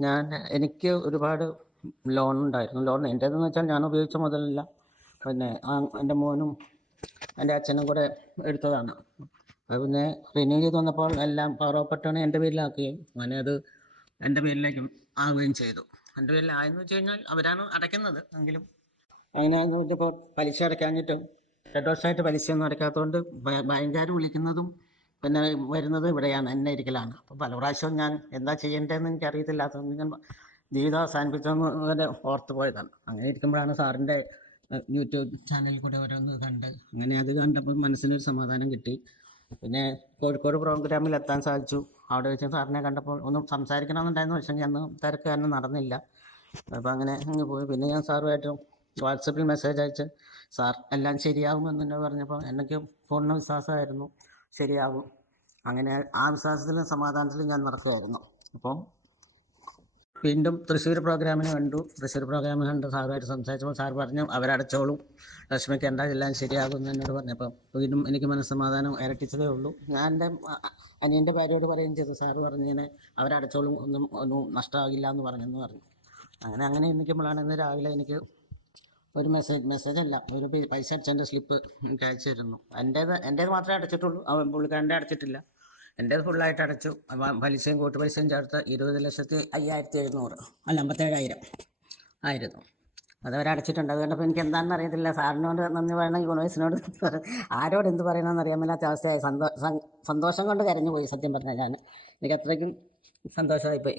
ഞാൻ എനിക്ക് ഒരുപാട് ലോൺ ഉണ്ടായിരുന്നു. ലോൺ എന്റേതെന്ന് വെച്ചാൽ ഞാൻ ഉപയോഗിച്ച മുതലല്ല. പിന്നെ എന്റെ മോനും എന്റെ അച്ഛനും കൂടെ എടുത്തതാണ്. അത് പിന്നെ റിന്യൂ ചെയ്ത് വന്നപ്പോൾ എല്ലാം പവർ ഓഫ് എന്റെ പേരിലാക്കുകയും അങ്ങനെ അത് എന്റെ പേരിലേക്കും ആവുകയും ചെയ്തു. എന്റെ പേരിലായെന്ന് വെച്ച് കഴിഞ്ഞാൽ അവരാണ് അടയ്ക്കുന്നത്. എങ്കിലും അതിനാന്ന് വെച്ചപ്പോൾ പലിശ അടയ്ക്കാഞ്ഞിട്ടും രണ്ട് വർഷമായിട്ട് പലിശയൊന്നും അടയ്ക്കാത്തതുകൊണ്ട് ബാങ്കുകാർ വിളിക്കുന്നതും പിന്നെ വരുന്നത് ഇവിടെയാണ് എന്നെ ഇരിക്കലാണ്. അപ്പോൾ പല പ്രാവശ്യവും ഞാൻ എന്താ ചെയ്യേണ്ടതെന്ന് എനിക്ക് അറിയത്തില്ലാത്തതുകൊണ്ട് ഞാൻ ജീവിതം അവസാനിപ്പിച്ചെന്ന് ഓർത്ത് പോയതാണ്. അങ്ങനെ ഇരിക്കുമ്പോഴാണ് സാറിന്റെ യൂട്യൂബ് ചാനലിൽ കൂടെ ഓരോന്ന് കണ്ട് അങ്ങനെ അത് കണ്ടപ്പോൾ മനസ്സിനൊരു സമാധാനം കിട്ടി. പിന്നെ കോഴിക്കോട് പ്രോഗ്രാമിൽ എത്താൻ സാധിച്ചു. അവിടെ വെച്ച് സാറിനെ കണ്ടപ്പോൾ ഒന്നും സംസാരിക്കണമെന്നുണ്ടായിരുന്നു. പക്ഷേ അന്ന് തിരക്ക് കാരണം നടന്നില്ല. അപ്പോൾ അങ്ങനെ അങ്ങ് പോയി. പിന്നെ ഞാൻ സാറുമായിട്ട് വാട്സപ്പിൽ മെസ്സേജ് അയച്ച് സാർ എല്ലാം ശരിയാകുമെന്ന് എന്നെ പറഞ്ഞപ്പോൾ എനിക്ക് പൂർണ വിശ്വാസമായിരുന്നു. ശരിയാകും അങ്ങനെ ആ വിശ്വാസത്തിലും സമാധാനത്തിലും ഞാൻ നടക്കുകയായിരുന്നു അപ്പം വീണ്ടും തൃശ്ശൂർ പ്രോഗ്രാമിന് കണ്ടു. തൃശ്ശൂർ പ്രോഗ്രാമിന് കണ്ട് സാറുമായിട്ട് സംസാരിച്ചപ്പോൾ സാർ പറഞ്ഞു അവരടച്ചോളും. വിഷമിക്കേണ്ട എല്ലാം ശരിയാകും എന്ന് എന്നോട് പറഞ്ഞപ്പോൾ വീണ്ടും എനിക്ക് മനസ്സമാധാനം ഇരട്ടിച്ചതേ ഉള്ളൂ. ഞാൻ എന്റെ അനിയന്റെ ഭാര്യയോട് പറയുകയും ചെയ്തു. സാറ് പറഞ്ഞിങ്ങനെ അവരടച്ചോളും. ഒന്നും ഒന്നും നഷ്ടമാകില്ല എന്ന് പറഞ്ഞെന്ന് പറഞ്ഞു. അങ്ങനെ അങ്ങനെ നിൽക്കുമ്പോഴാണ് ഇന്ന് രാവിലെ എനിക്ക് ഒരു മെസ്സേജ് മെസ്സേജ് അല്ല. ഒരു പൈസ അടിച്ചതിന്റെ സ്ലിപ്പ് എനിക്ക് അയച്ചു തരുന്നു. എന്റേത് എന്റേത് മാത്രമേ അടച്ചിട്ടുള്ളൂ. അവൻ പുള്ളിക്കാരന്റെ അടച്ചിട്ടില്ല. എന്റേത് ഫുള്ളായിട്ട് അടച്ചു. പലിശയും കൂട്ടു പലിശയും ചേർത്ത് ഇരുപത് ലക്ഷത്തി അയ്യായിരത്തി എഴുന്നൂറ്. അല്ല അമ്പത്തേഴായിരം. ആയിരുന്നു. അത് അവർ അടച്ചിട്ടുണ്ട്. അത് കണ്ടപ്പോൾ എനിക്ക് എന്താണെന്ന് അറിയത്തില്ല. സാറിനോട് നന്ദി പറയണം യൂണിവേഴ്സിനോട് ആരോട് എന്ത് പറയണമെന്ന് അറിയാൻ മേലാത്ത അവസ്ഥയായി. സന്തോ സന്തോഷം കൊണ്ട് കരഞ്ഞു പോയി സത്യം പറഞ്ഞാൽ ഞാൻ എനിക്ക് അത്രയ്ക്കും സന്തോഷമായി പോയി